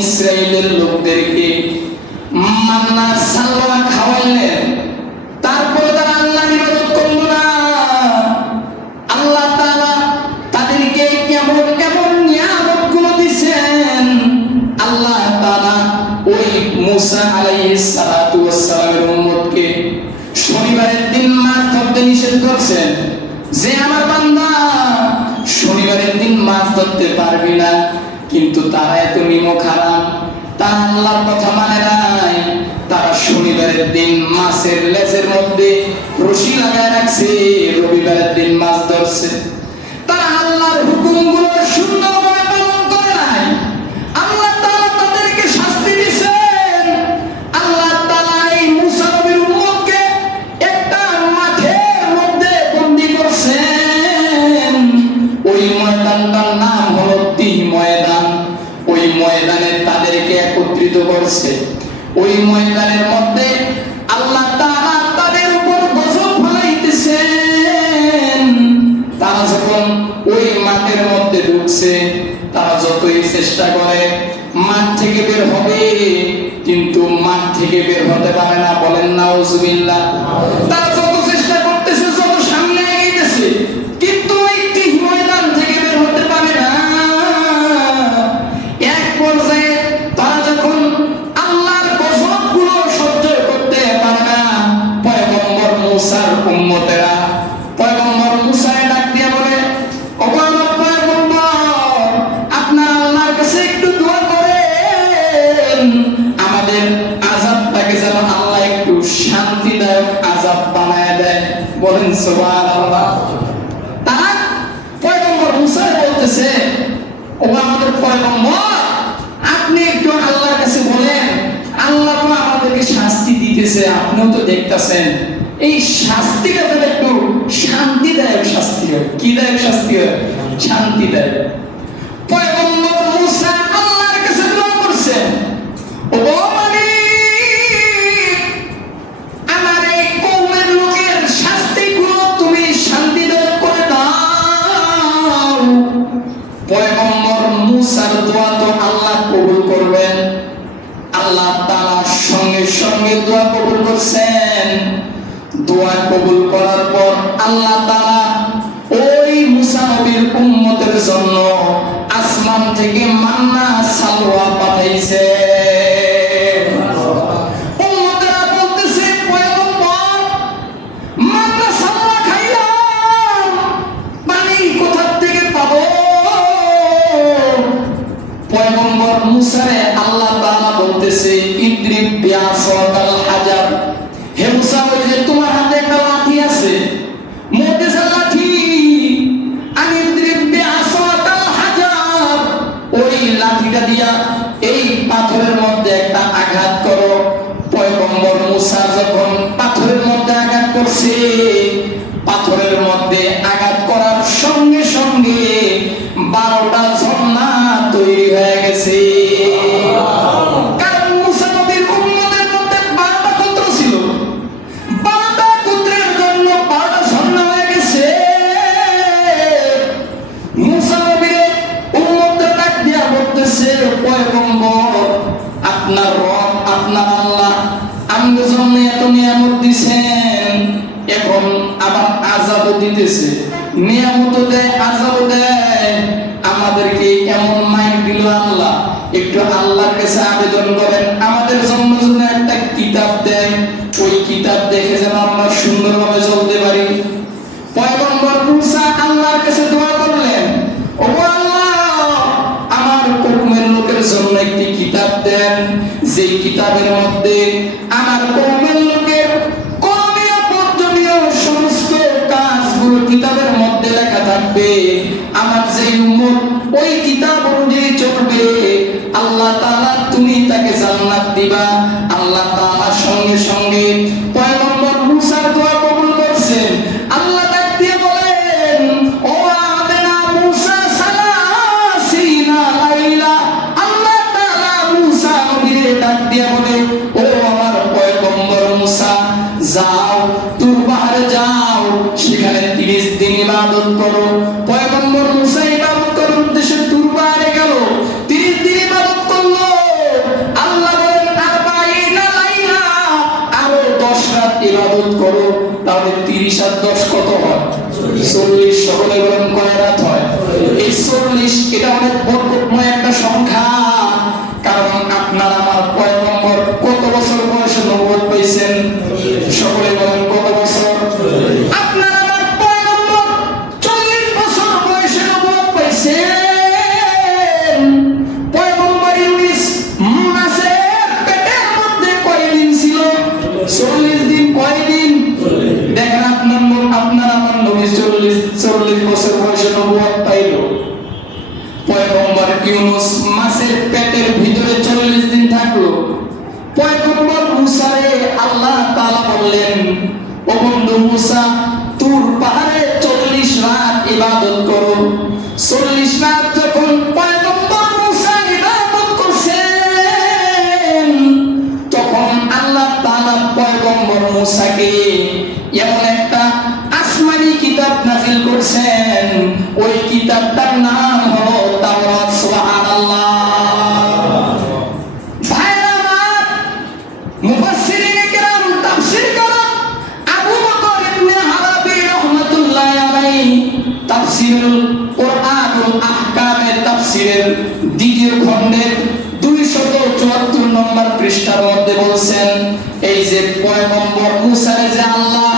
ইসরাইলের লোকদেরকে মান্না সালওয়া খাওয়াইলেন, তারপরে তারা আল্লাহর ইবাদত করল না। আল্লাহ তাআলা তাদেরকে কেমন কেমন নিয়ামতগুলো দিয়েছেন। আল্লাহ তাআলা ওই মুসা আলাইহিস সালাতু ওয়াস সালামের উম্মতকে শনিবারের দিন মাছ ধরতে নিষেধ করছেন, যে আমার বান্দা শনিবারের দিন মাছ ধরতে পারবি না। কিন্তু তারা এত নিমক হারাম, তারা আল্লাহর কথা মানে নাই। তারা শনিবারের দিন মাছের লেজের মধ্যে রশি লাগায় রাখছে, রবিবারের দিন মাছ ধরছে। তারা আল্লাহর হুকুমগুলো সুন্দরভাবে পালন করে নাই। আল্লাহ তাআলা তাদেরকে শাস্তি দিয়েছেন। আল্লাহ তাআলা এই মুসা নবীর উম্মতকে একটা মাঠের মধ্যে বন্দী করছেন। ওই ময়দানটার নাম হলো তিন ময়দান। ওই ময়দানে তাদেরকে একত্রিত করছে। ওই ময়দানের মধ্যে আল্লাহ তাআলা তাদের উপর গজব ফলাইতেছেন। তারা যখন ওই মাঠের মধ্যে ঢুকছে, তারা যতই চেষ্টা করে মাঠ থেকে বের হবে, কিন্তু মাঠ থেকে বের হতে পারে না। বলেন নাউজুবিল্লাহ। তারা যত চেষ্টা করতেছে, যত সামনে এগিয়েছে, কিন্তু ওই তিন ময়দান থেকে বের হতে পারে না। এক পর্যায়ে তারা যখন আল্লাহর গজবগুলো সহ্য করতে পারে না, পয়গম্বর মুসার উম্মতেরা পয়গম্বর মুসাকে ডাক দিয়ে বলে, ও পয়গম্বর, আপনার আল্লাহর কাছে একটু দোয়া করেন, আমাদের আযাবটাকে যেন আল্লাহ একটু শান্তিদায়ক আযাব বানায় দেয়। বলেন সুবহানাল্লাহ। তারা পয়গম্বর মুসা বলতেছে, ও আমাদের পয়গম্বর, আপনি একটু আল্লাহর কাছে বলেন, আল্লাহ তো আমাদেরকে শাস্তি দিতেছে, আপনিও তো দেখতেছেন, এই শাস্তিটা যেন একটু শান্তিদায়ক শাস্তি হয়। কি দায়ক শাস্তি হয়? শান্তিদায়ক। পয়গম্বর মুসা আল্লাহর কাছে দোয়া করছেন, ও মালিক, আমার এই কওমের লোকের শাস্তিগুলো তুমি শান্তিদায়ক করে দাও। পয়গম্বর মুসার দোয়া তো আল্লাহ কবুল করবেন। আল্লাহ তাআলা সঙ্গে সঙ্গে দোয়া কবুল করছেন। দোয়া কবুল করার পর আল্লাহ তাআলা ওই মুসা নবীর উম্মতের জন্য আসমান থেকে মান্না সালওয়া পাঠাইছে। উম্মতেরা বলতেছে, পয়গম্বর, মান্না সালওয়া খাইলাম, পানি কোথা থেকে পাবো? পয়গম্বর মুসারে আল্লাহ তাআলা বলতেছে, ইদ্রিব বিআসাকাল হাজার, হে মুসা, ওই যে তোমার হাতে একটা লাঠি আছে, মুজিজার লাঠি, আমি ইদ্রিব বিআসাকাল হাজার, ওই লাঠিটা দিয়া এই পাথরের মধ্যে একটা আঘাত করো। পয়গম্বর মুসা যখন পাথরের মধ্যে আঘাত করছে, পাথরের মধ্যে আঘাত করার সঙ্গে সঙ্গে 12টা ঝর্ণা তৈরি হয়ে গেছে। কারণ মুসা নবীর উম্মতের মধ্যে 12টা গোত্র ছিল, 12টা গোত্রের জন্য 12টা ঝর্ণা হয়ে গেছে। মুসা নবীর উম্মতের ডাক দিয়া বলতেছে, পয়গম্বর, আপনার রব, আপনার আল্লাহ আমাদের জন্য এত নিয়ামত দিয়েছেন, এখন আবার আযাবও দিতেছে। নিয়ামত দেয়, আযাবও দেয়, আমাদেরকে এমন মাইর দিল আল্লাহ। একটু আল্লাহর কাছে আবেদন করেন, আমাদের জন্য যেন একটা কিতাব দেয়, ওই কিতাব দেখে যেন আমরা সুন্দরভাবে চলতে পারি। পয়গম্বর মুসা আল্লাহর কাছে দোয়া করলেন, ও আল্লাহ, আমার কওমের লোকের জন্য একটি কিতাব দেন, যেই কিতাবের মধ্যে আমার কওমের লোকের করণীয় বর্জনীয় সমস্ত কাজগুলো কিতাবের মধ্যে লেখা থাকবে। আমার যে উম্মত ওই কিতাব অনুযায়ী চলবে, আল্লাহ তাআলা তুমি তাকে জান্নাত দিবা। আল্লাহ তাআলা সঙ্গে সঙ্গে পয়গম্বর মুসার দোয়া কবুল করছেন। আল্লাহ ডাক দিয়ে বলেন, ও আদেনা মুসা সালাসিনা লাইলা, আল্লাহ তাআলা মুসা নবীকে ডাক দিয়ে বলে, ও আমার পয়গম্বর মুসা, যাও তুর পাহাড়ে যাও, সেখানে 30 দিন ইবাদত করো। পয়গম্বর মুসা ইবাদত করার উদ্দেশ্যে তুর পাহাড়ে গেল, 30 দিন ইবাদত করলো। মাছের পেটের ভিতরে 40 দিন থাকলো। পয়গম্বর মুসারে আল্লাহ তাআলা বললেন, ও বন্ধু মুসা, তুর পাহাড়ে 40 রাত ইবাদত করো। 40 রাত যখন পয়গম্বর মুসা ইবাদত করছেন, তখন আল্লাহ তাআলা পয়গম্বর মুসাকে এমন একটা আসমানি কিতাব নাযিল করছেন, ওই কিতাবটার নাম হলো তাওরাত। সুবহানাল্লাহ। ভাইরা আমার, মুফাসসিরিনে কেরাম তাফসীর করেন, আবু বকর ইবনে আরাবী রাহমাতুল্লাহি আলাইহি তাফসীরুল কুরআনুল আহকামের তাফসীরের দ্বিতীয় খণ্ডের 274 নম্বর পৃষ্ঠার মধ্যে বলছেন, এই যে পয়গম্বর মুসাকে যে আল্লাহ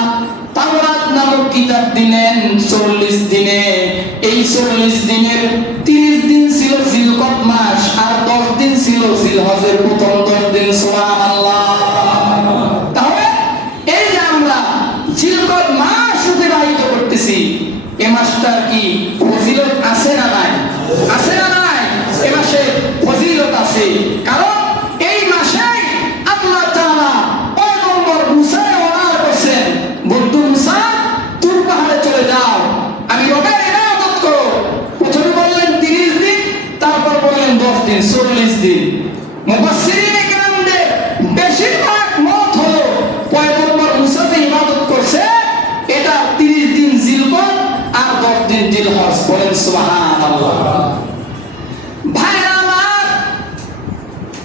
তাওরাত নামক কিতাব দিলেন 40 দিনে, এই 40 দিনের 30 দিন ছিল জিলকদ মাস, আর 10 দিন ছিল জিলহজের প্রথম 10 দিন। সুবহানাল্লাহ। তাহলে এই যে আমরা জিলকদ মাস অতিবাহিত করতেছি, এই মাসটার কি ফজিলত আছে না নাই? আছে না নাই? এই মাসে ফজিলত আছে, কারণ এই মাসে আল্লাহ তাআলা পয়গম্বর মুসাকে অর্ডার করেছেন, বন্ধু মুসা তুর পাহাড়ে চলে যাও, আমি রবের ইবাদত করো। প্রথমে বললেন 30 দিন, তারপর বললেন 10 দিন, 40 দিন। মুফাসসিরিনে কেরামদের বেশিরভাগ মত হলো পয়গম্বর মুসা যে ইবাদত করছে এটা 30 দিন জিলকদ আর 10 দিন জিলহজ। বলেন সুবহানাল্লাহ। ভাইরা আমার,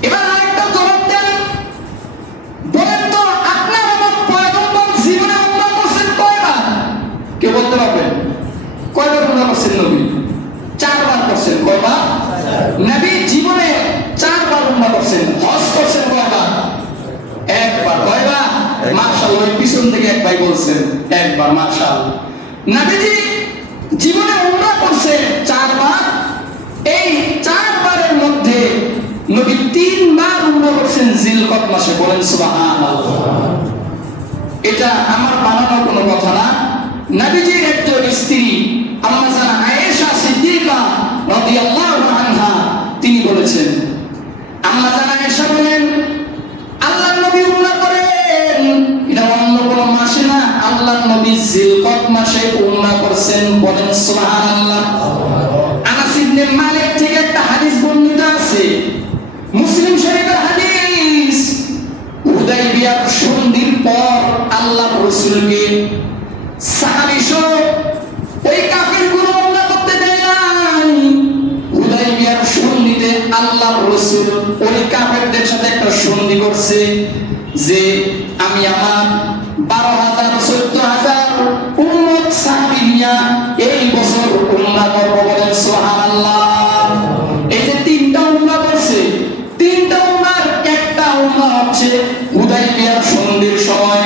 এবার আরেকটা জবাব দেন, বলেন তো আপনার আমার পয়গম্বর জীবনে উমরা করছেন কয়বার? কে বলতে পারবেন? কয়বার উমরা করছেন নবী? 4 বার করছেন। কয়বার? নবী জীবনে 4 বার উমরা করছেন। হজ করছেন কয়বার? 1 বার। কয়বার? মাশাআল্লাহ, ওই পিছন থেকে এক ভাই বলছেন 1 বার। মাশাআল্লাহ। নবীজি জীবনে উমরা করছেন 4 বার। এই 4 বারের মধ্যে নবী 3 বার উমরা করছেন জিলকদ মাসে। বলেন সুবহানাল্লাহ। এটা আমার বানানো কোনো কথা না। নবীজির একজন স্ত্রী আম্মা জানা আয়েশা সিদ্দিকা রাদিয়াল্লাহু আনহা তিনি বলেছেন, আম্মা জানা আয়েশা বলেন, আল্লাহর নবী উমরা করেন, এটা অন্য কোনো মাসে না, আল্লাহর নবী জিলকদ মাসে উমরা করছেন। বলেন সুবহানাল্লাহ। আনাস ইবনে মালিক থেকে একটা হাদিস বর্ণিত আছে, মুসলিম শরীফের হাদিস। হুদায়বিয়ার সন্ধির পর আল্লাহর রাসূলকে সাহাবী সহ ওই কাফিরগুলো উমরা করতে দেয় নাই। হুদায়বিয়ার সন্ধিতে আল্লাহর রাসূল ওই কাফেরদের সাথে একটা সন্ধি করছে যে আমি আমার 12,000 14,000 উম্মত সাহাবী নিয়া এই বছর উমরা করব। বলেন সুবহানাল্লাহ। এই যে 3টা উমরা করছে, 3টা উমরার একটা উমরা হচ্ছে হুদায়বিয়ার সন্ধির সময়,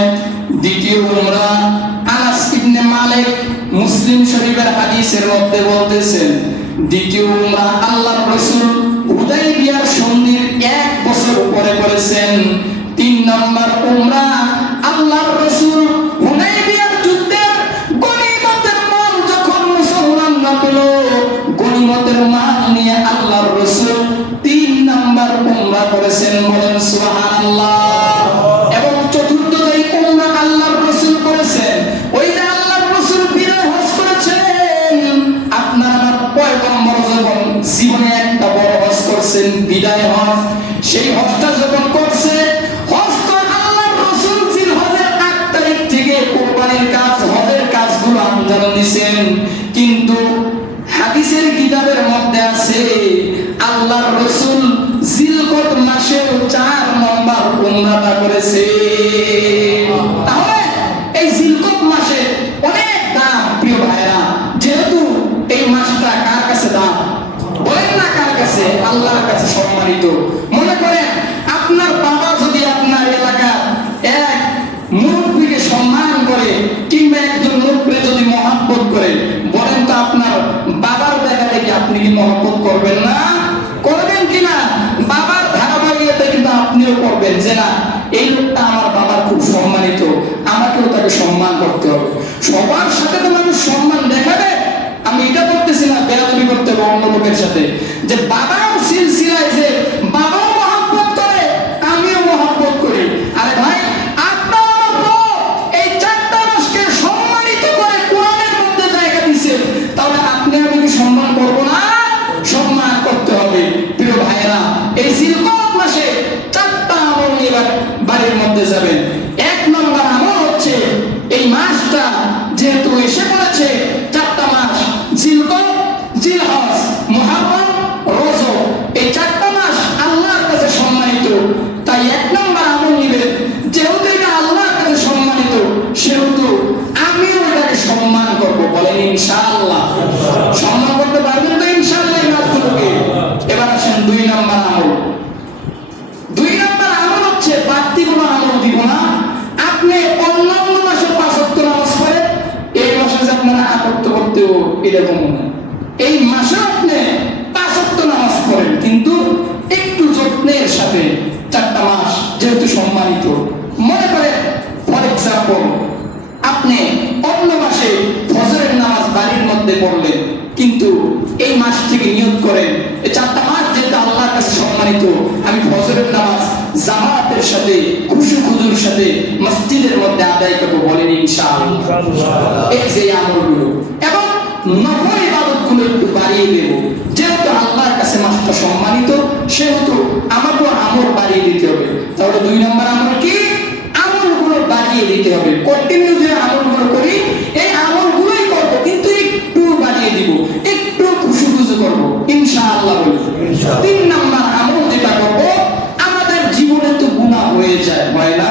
দ্বিতীয় উমরা আনাস ইবনে মালিক মুসলিম শরীফের হাদিসের মধ্যে বলতেছেন, দ্বিতীয় উমরা আল্লাহর রাসূল হুদায়বিয়ার সন্ধির 1 বছর পরে করেছেন। 3 নম্বর উমরা আল্লাহর রাসূল হুদায়বিয়ার যুদ্ধের গনিমতের মাল যখন মুসলমানরা পেল, গনিমতের মাল নিয়ে আল্লাহর রাসূল 3 নম্বর উমরা করেছেন। বলেন সুবহানাল্লাহ। এবং চতুর্থ এই উমরা আল্লাহর রাসূল করেছেন, ওই যে আল্লাহর রাসূল বিদায় হজ করেছেন। আপনার আমার পয়গম্বর যখন জীবনে একটা বড় হজ করছেন, বিদায় হজ, সেই হজটা যখন করছে, হজ তো আল্লাহর রাসূল জিলহজের 8 তারিখ থেকে কুরবানির কাজ, হজের কাজগুলো আঞ্জাম দিয়েছেন। কিন্তু হাদিসের কিতাবের মধ্যে আছে আল্লাহর রাসূল জিলকদ মাসের 4 নম্বর উমরাটা করেছে। তাহলে এই জিলকদ মাসে অনেক দাম প্রিয় ভাইরা। যেহেতু এই মাসটা কার কাছে দাম? বলেন না কার কাছে? আল্লাহর কাছে সম্মানিত। মনে করেন আপনার বাবা যদি আপনার এলাকার এক মুরব্বীকে সম্মান করে, কিংবা একজন মুরব্বী যদি মহব্বত করে, বলেন তো আপনার বাবার দেখা দেখে আপনি কি মহব্বত করবেন না? করবেন কিনা? বাবার ধারাবাহিকতা কিন্তু আপনিও করবেন যে না, এই লোকটা আমার বাবার খুব সম্মানিত, আমাকেও তাকে সম্মান করতে হবে। সবার সাথে তো মানুষ সম্মান দেখাবে, আমি এটা করতেছি না বেয়াদবি করতে হবে অন্য লোকের সাথে, যে বাবার সিলসিলায় যে বাবাও মহব্বত করে আমিও মহব্বত করি। আরে ভাই, আপনার আমার রব এই 4টা মাসকে সম্মানিত করে কোরআনের মধ্যে জায়গা দিয়েছে, তাহলে আপনি আমি কি সম্মান করব না? সম্মান করতে হবে। প্রিয় ভাইরা, এই জিলকদ মাসে 4টা আমল নিয়ে বাড়ির মধ্যে যাবেন। 1 নম্বর আমল হচ্ছে, এই মাসটা যেহেতু এসে পড়েছে, 4টা মাস জিলকদ, জিলহজ, মুহররম, রজব, এই 4টা মাস আল্লাহর কাছে সম্মানিত। তাই 1 নম্বর আমল নিবেন, যেহেতু এটা আল্লাহর কাছে সম্মানিত সেহেতু আমিও এটাকে সম্মান করব। বলেন ইনশাআল্লাহ। সম্মান করতে পারবেন তো ইনশাআল্লাহ এই মাসগুলোকে? এবার আসেন 2 নম্বর আমল। 2 নম্বর আমল হচ্ছে, বাড়তি কোনো আমল দিব না। আপনি অন্যান্য মাসে 5 ওয়াক্ত নামাজ পড়েন, এই মাসে যে আপনারা করতে করতেও এরকম না, এই মাসে আপনি 5 ওয়াক্ত নামাজ পড়েন, কিন্তু একটু যত্নের সাথে। 4টা মাস যেহেতু সম্মানিত, মনে করেন ফর এক্সাম্পল আপনি অন্য মাসে ফজরের নামাজ বাড়ির মধ্যে পড়লেন, কিন্তু এই মাস থেকে নিয়ত করেন এই 4টা মাস যেটা আল্লাহর কাছে সম্মানিত, আমি ফজরের নামাজ জামাতের সাথে খুশু খুজুর সাথে মসজিদের মধ্যে আদায় করব। বলেন ইনশাআল্লাহ। এই যে আমলগুলো এবং নফল ইবাদতগুলো একটু বাড়িয়ে দেব, যেহেতু আল্লাহর কাছে মাসটা সম্মানিত সেহেতু আমাকেও আমল বাড়িয়ে দিতে হবে। তাহলে 2 নম্বর আমল কি? আমলগুলো বাড়িয়ে দিতে হবে। কন্টিনিউ যে আমলগুলো করি এই আমলগুলোই করব, কিন্তু একটু বাড়িয়ে দিব, একটু খুশু খুশু করব ইনশাআল্লাহ। 3 নম্বর আমল যেটা করব, আমাদের জীবনে তো গুনাহ হয়ে যায়, হয় না?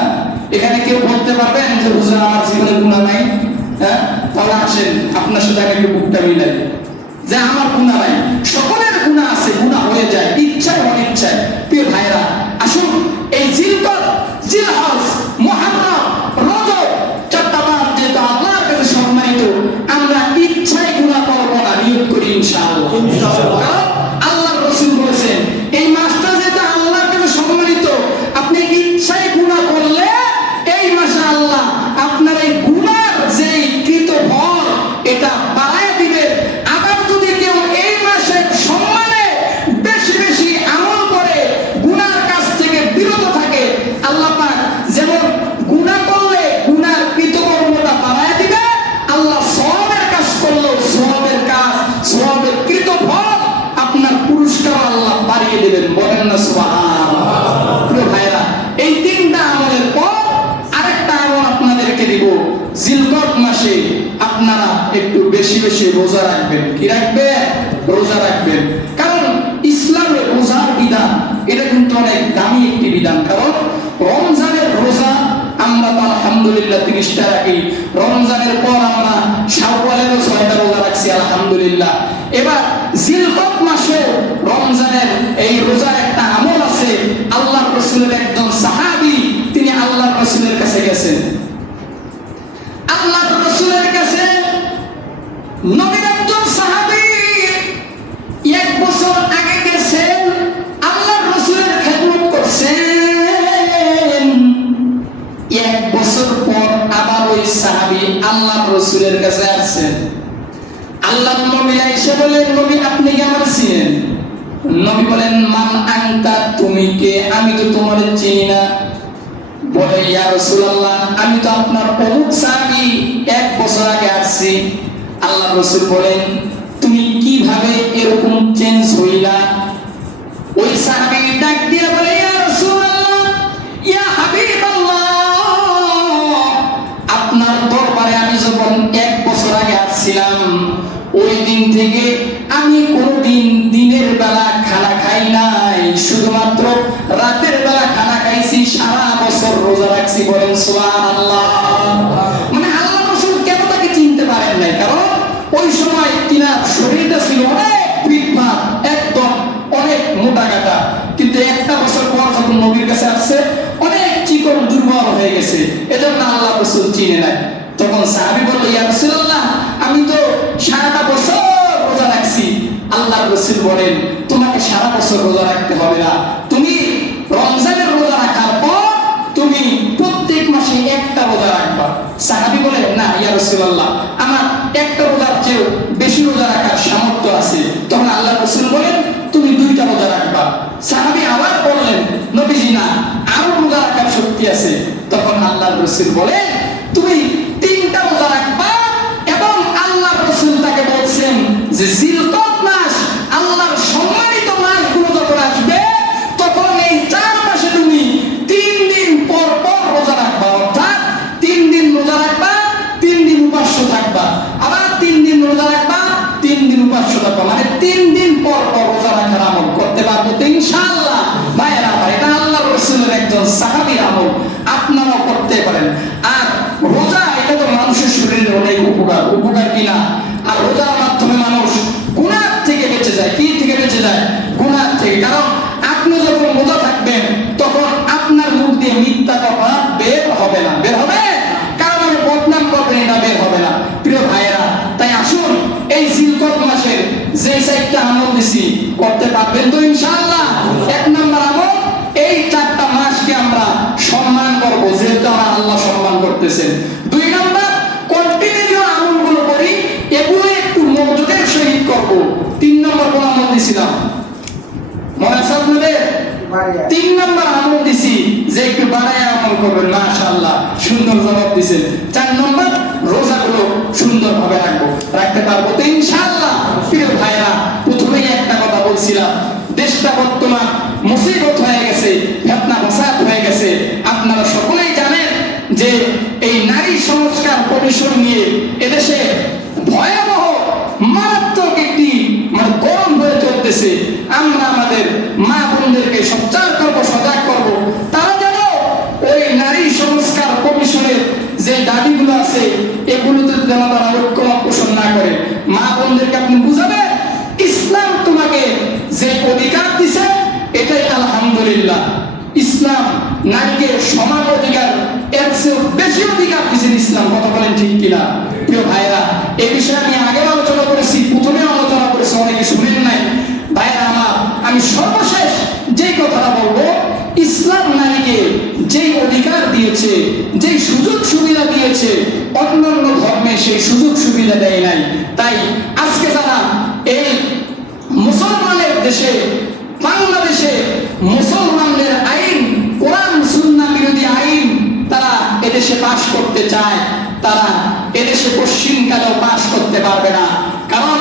এখানে কেউ বলতে পারবেন যে হুজুর আমার জীবনে গুনাহ নাই? হ্যাঁ, তাহলে আসেন আপনার সাথে আমি একটু বুকটা মিলাই, যে আমার গুনাহ নাই। সকলের গুনাহ আছে, গুনাহ হয়ে যায় ইচ্ছায় অনিচ্ছায়। প্রিয় ভাইরা, আসুন এই জিলকদ, জিলহজ, মুহররম, রজব 4টা মাস যেহেতু আল্লাহর কাছে সম্মানিত, আমরা ইচ্ছায় গুনাহ করব না, নিয়ত করি ইনশাআল্লাহ। কারণ আল্লাহর রাসূল বলেছেন এই মাসটা যেহেতু আল্লাহর কাছে সম্মানিত, আপনি ইচ্ছায় গুনাহ করলে এই মাসে আল্লাহ আপনার এই গুনার যে কৃত ফল এটা বাড়ায় দিবে। আবার যদি কেউ এই মাসের সম্মানে বেশি বেশি আমল করে গুনার কাছ থেকে বিরত থাকে, আল্লাহ পাক যেমন গুনাহ করলে গুনার কৃতকর্মটা বাড়ায় দিবে, আল্লাহ সওয়াবের কাজ করলেও সওয়াবের কাজ, সওয়াবের কৃত ফল আপনার পুরস্কার আল্লাহ বাড়িয়ে দেবেন। বলেন না সুবহানাল্লাহ। প্রিয় ভাইরা, এই 3টা আমলের পর আরেকটা আমল আপনাদেরকে দিব। জিলকদ মাসে আপনারা একটু বেশি বেশি রোজা রাখবেন। কি রাখবেন? রোজা রাখবেন। কারণ ইসলামের রোজার বিধান এটা কিন্তু অনেক দামি একটি বিধান। কারণ রমজানের রোজা আমরা তো আলহামদুলিল্লাহ 30টা রাখি, রমজানের পর আমরা শাওয়ালেরও 6টা রোজা রাখছি আলহামদুলিল্লাহ। এবার জিলকদ মাসে রমজানের এই রোজার একটা আমল আছে। আল্লাহর রাসূলের একজন সাহাবী তিনি আল্লাহর রাসূলের কাছে গেছেন। আল্লাহর রাসূলের কাছে নবীর একজন সাহাবী 1 বছর আগে গেছেন, আল্লাহর রাসূলের খেদমত করছেন। 1 বছর পর আবার ওই সাহাবী আল্লাহর রাসূলের কাছে আসছেন। আল্লাহর নবী আয়েশা বলেন, নবী আপনি কি আমার চিনেন? নবী বলেন, মান আনতা, তুমি কে? আমি তো তোমারে চিনি না। বলে, ইয়া রাসূলুল্লাহ আমি তো আপনার অমুক সাহাবী, 1 বছর আগে আসছি। আল্লাহর রাসূল বলেন, তুমি কিভাবে এরকম চেঞ্জ হইলা? ওই সাহাবী ডাক দিয়ে বলে, ইয়া রাসূলুল্লাহ, ইয়া হাবিবাল্লাহ, আপনার দরবারে আমি যখন 1 বছর আগে আসছিলাম, ওই দিন থেকে আমি কোনদিন দিনের বেলা খানা খাই নাই, শুধুমাত্র রাতের বেলা খানা খাইছি, সারা বছর রোজা রাখছি। বলেন সুবহানাল্লাহ। মানে আল্লাহর রাসূল কেন তাকে চিনতে পারেন নাই? কারণ ওই সময় তিনার শরীরটা ছিল অনেক ফিটফাট, একদম অনেক মোটা কাটা, কিন্তু 1টা বছর পর যখন নবীর কাছে আসছে অনেক চিকন দুর্বল হয়ে গেছে, এজন্য আল্লাহর রাসূল চিনে নাই। তখন সাহাবী বলল, ইয়া রাসূলুল্লাহ আমি তো সারাটা বছর রোজা রাখছি। আল্লাহর রাসূল বলেন, তোমাকে সারা বছর রোজা রাখতে হবে না, তুমি রমজানের রোজা রাখার পর তুমি প্রত্যেক মাসে মাসে একটা রোজা রাখবা। সাহাবী বলে, না ইয়া রাসূলুল্লাহ, আমার একটা রোজার চেয়ে বেশি রোজা রাখার সামর্থ্য আছে। তখন আল্লাহ রাসূল বলেন, তুমি দুইটা রোজা রাখবা। সাহাবী আবার বললেন, নবীজি না, আরো রোজা রাখার শক্তি আছে। তখন আল্লাহ রাসূল বলেন, তুমি তিনটা রোজা রাখবা। এবং আল্লাহ রাসূল তাকে বলছেন যে জিলকদ মাস, আল্লাহর সম্মানিত মাসগুলো যখন আসবে, তখন এই 4 মাসে তুমি 3 দিন পর পর রোজা রাখবা। অর্থাৎ 3 দিন রোজা রাখবা, 3 দিন উপাস্য থাকবা, আবার 3 দিন রোজা রাখবা, 3 দিন উপাস্য থাকবা। মানে 3 দিন পর পর রোজা রাখার আমল করতে পারবো তো ইনশাআল্লাহ। ভাইরা ভাই, এটা আল্লাহর রাসূলের একজন সাহাবীর আমল, আপনারাও করতে পারেন। আর রোজা, এটা তো মানুষের শরীরে অনেক উপকার কিনা। আর রোজার মাধ্যমে মানুষ গুনাহ থেকে বেঁচে যায়। কি থেকে বেঁচে যায়? গুনাহ থেকে। কারণ আপনি যখন রোজা থাকবেন, তখন আপনার মুখ দিয়ে মিথ্যা কথা বের হবে না। বের হবে? কারণ আমি বদনাম করবেন, এটা বের হবে না। প্রিয় ভাইয়েরা, তাই আসুন এই জিলকদ মাসের যে 4টা আমল দিছি, করতে পারবেন তো ইনশাআল্লাহ? 1 নম্বর আমল, এই 4টা মাসকে আমরা সম্মান করব, যেহেতু আমরা আল্লাহ সম্মান করতেছেন। 2 নম্বর, কন্টিনিউ আমলগুলো করি, এগুলো একটু মনোযোগের সহিত করব। 3 নম্বর কোন আমল দিছিলাম? মনে আছে আপনাদের? 3 নম্বর আমল দিছি যে একটু বাড়ায় আমল করবেন। মাশাআল্লাহ, সুন্দর জবাব দিছেন। 4 নম্বর, রোজাগুলো সুন্দরভাবে রাখতে পারবো তো ইনশাআল্লাহ। প্রিয় ভাইরা, প্রথমেই একটা কথা বলছিলাম, দেশটা বর্তমান মুসিবত হয়ে গেছে, ফিতনা ফাসাদ হয়ে গেছে। আপনারা সকলেই জানেন যে এই নারী সংস্কার কমিশন নিয়ে এদেশে ভয়াবহ মারাত্মক একটি গরম হয়ে চলতেছে। আমরা আমাদের মা বোনদেরকে সজাগ করব, তারা যেন ওই নারী সংস্কার কমিশনের যে দাবিগুলো আছে, এগুলোতে যেন তারা ঐক্যমত পোষণ না করে। মা বোনদেরকে আপনি বুঝাবেন, ইসলাম তোমাকে যে অধিকার দিছে, এটাই আলহামদুলিল্লাহ। ইসলাম নারীকে সমান অধিকার, এর চেয়ে বেশি অধিকার দিয়েছেন ইসলাম। কথা বলেন ঠিক কিনা? প্রিয় ভাইরা, এই বিষয়ে আমি আগে আলোচনা করেছি, প্রথমে আলোচনা করেছি, অনেকে শুনেন নাই। ভাইরা আমার, আমি সর্বশেষ যেই কথাটা বলবো, ইসলাম নারীকে যেই অধিকার দিয়েছে, যেই সুযোগ সুবিধা দিয়েছে, অন্যান্য ধর্মে সেই সুযোগ সুবিধা দেয় নাই। তাই আজকে যারা এই মুসলমানের দেশে, বাংলাদেশে মুসলমানদের আইন, কোরআন সুন্নাহ বিরোধী আইন তারা এদেশে পাশ করতে চায়, তারা এদেশে পশ্চিমকালেও পাশ করতে পারবে না। কারণ